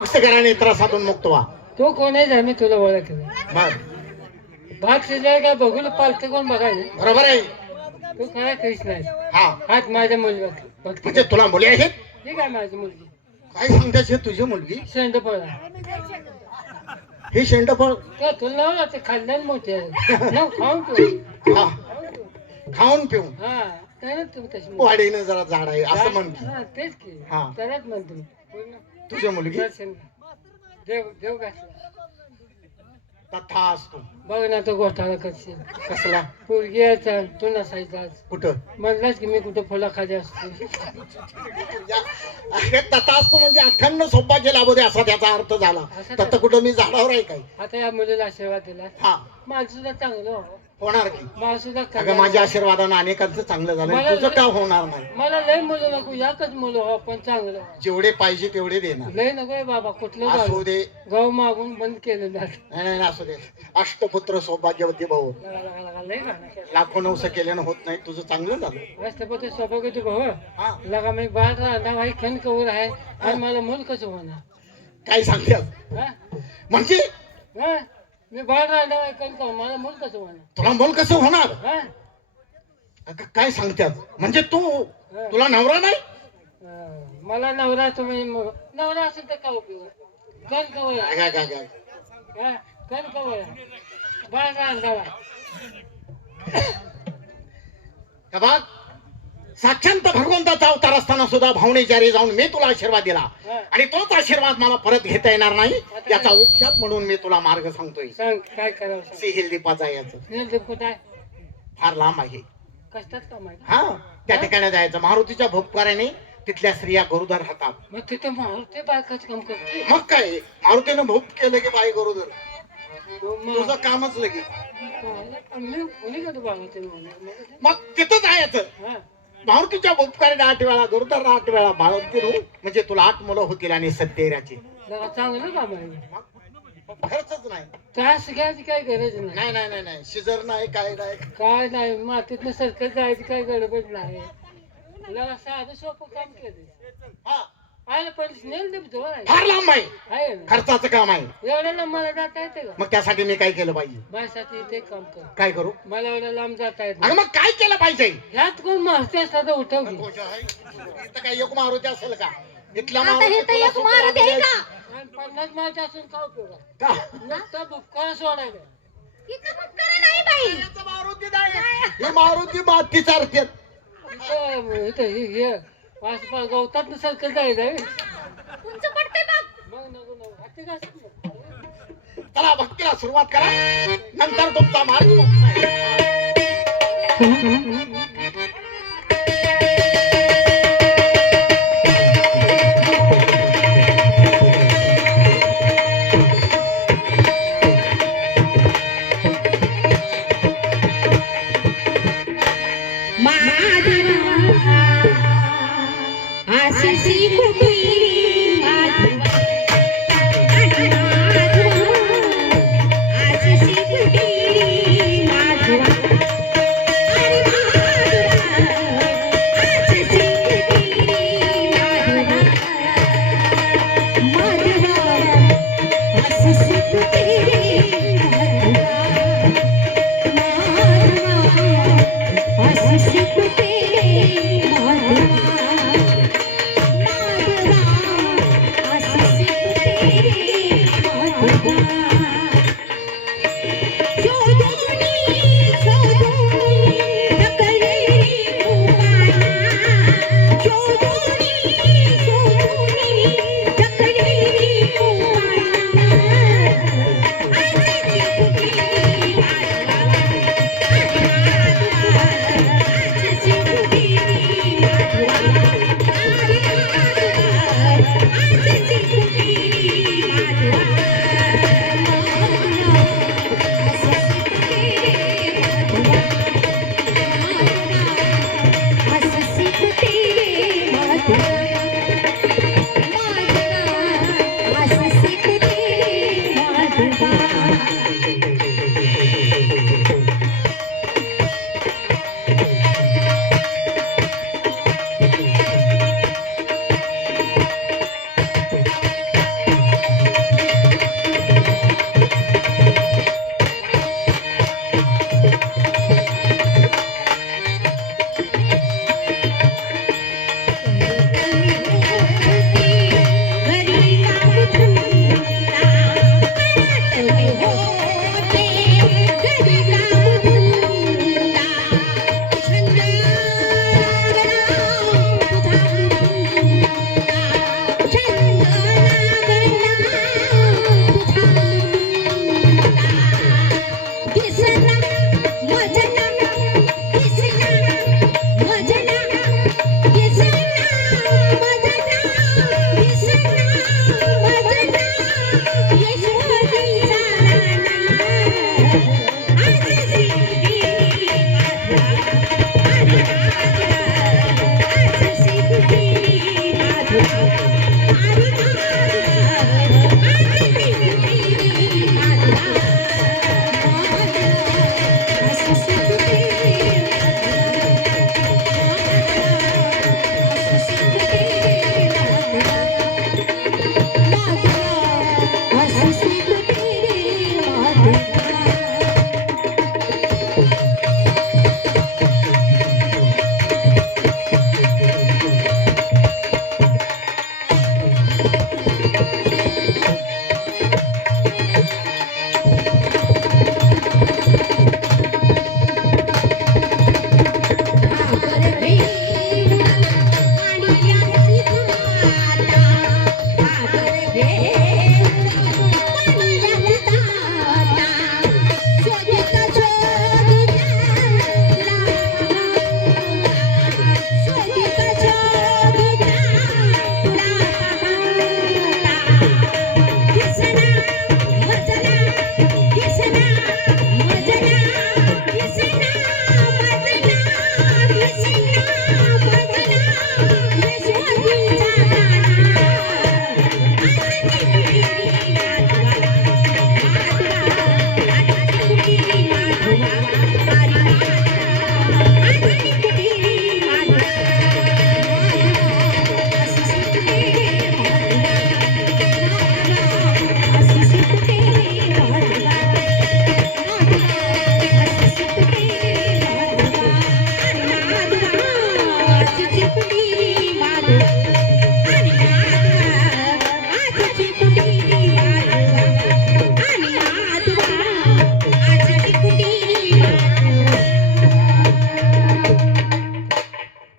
घराने त्रासातून मुक्त व्हा. तो कोण आहे आम्ही तुला ओळखलं. बर भात शिजलाय का बघून पालते कोण बघायला. बरोबर आहे. तू खरा कृष्ण आहे. हा हात माझ्या मुलगा भक्ती म्हणजे तुला मुली आहेत. ठीक आहे माझी मुलगी काय सांगतेस तुझी मुलगी शेंडफळा. हे शेंडफळ तो तुला लावला ते खाल्ल्याने मोठे आहे. ना खाऊन तू हा खाऊन पिऊन हा त्यानं तू तशी वाढीनं जरा झाड आहे असं म्हण की. हा तेच की हा. त्यालाच म्हणतो मी. पूर्ण तुझी मुलगी दर्शन देव देव घातला. तथा असतो. बघ ना तो घोटाळा करशील. कसला पोरगी यायचा तू नसायचा आज कुठं म्हणलाच की मी कुठं फुलाखाली असतो. अरे तथा असतो म्हणजे अखंड सौभाग्य लाभू दे असा त्याचा अर्थ झाला. तथा कुठं मी झाडावर आहे काय. आता या मुलीला आशीर्वाद दिला. हा माझं सुद्धा चांगलं व्हावं. होणार की. मला सुद्धा अगं कल्याण माझ्या व्हावं. आशीर्वादानं अनेकांचं चांगलं झालं मला तुझं का होणार नाही. मला लय मुलं नको एकच मुलं व्हावं पण चांगलं व्हावं. जेवढे पाहिजे तेवढे देणार. लय नको बाबा कुठलं असू झालं दे. गहू मागून बंद केलं जात. नाही नाही असू दे. अष्टपुत्र सौभाग्यवती भाऊ लय गाणं केलं. लाखो नवस केल्यानं होत नाही तुझं चांगलं झालं. राष्ट्रपती सौभाग्य भाऊ हा लगा मी बाळ राहणार आहे खण कवर आहे आणि मला मूल कसं होणार. काय सांगते हा? म्हणजे हा? मी बाळ राहणार आहे खण कवर मला मूल कसं होणार. तुला बोल कसं होणार. हा? अगं, काय सांगतात म्हणजे तू हा. तुला नवरा नाही. मला नवरा तुम्ही नवरा असेल तर काय उपयोग कण कवर आहे. काय काय काय हा? कण कवर आहे. बाळ राहणार का बघ साक्षांत भगवंताचा अवतार असताना सुद्धा भावनेचारी जाऊन मी तुला आशीर्वाद दिला आणि तोच आशीर्वाद मला परत घेता येणार नाही याचा उपशाप म्हणून मी तुला मार्ग सांगतोय. सांग काय करावं सांग. सिहिल दीपाचा याचं नीलदेव कुठं आहे. फार लांब आहे. कष्टात काम आहे. हा त्या ठिकाणी जायचं. मारुतीच्या भोपकाराने तिथल्या स्त्रिया गरोदर राहतात. मग तिथं मारुती बायकाच काम करते. मग काय मारुतीनं भोप केलं की बाई गरोदर मग तुझं कामच लगेच. मी कोणी करतो बाबा ते मग तिथं जायचं. हा मारुतीच्या भोपकाराने 8 वेळा गरोदर 8 वेळा बाळंतीण हो म्हणजे तुला 8 मुलं होतील आणि सत्यराची जरा चांगलं काम आहे. खर्चच नाही. त्रास घ्यायची काही गरज नाही. नाही नाही नाही नाही शिजर नाही काय नाही. काय नाही मातीतनं सरकत जायची काही गडबड नाही. तुला साधं सोपं काम केलं हा आयला पण स्नेल देव जवळ आहे. फार लांब आहे. आहे ना खर्चाचं काम आहे. एवढ्या लांब मला जाता येते का. मग त्यासाठी मी काय केलं पाहिजे. माझ्यासाठी ते काम कर. काय करू. मला एवढ्या लांब जाता येत अगं नाही. मग काय केलं पाहिजे. ह्यात कोण माहिती असता तर उठव घे. इथं काय एक मारुती असेल का. इथला आता हे तर एक मारुती आहे का? आणि 50 मार्च असून का उपयोग आहे. का नुसतं बुक्का सोडायला. इथं मग करा नाही बाई. मारुती नाही. ही मारुती माती चारते. इथं हे पाच पाच गवतात सरकत जायचं. तुमचं पडतंय बघ. मग नको नको हाती घासत नाही. चला भक्तीला सुरुवात करा नंतर तुमचा मार्ग. आशिषी कुटीरी माधवा आशिषी कुटीरी माधवा माधवा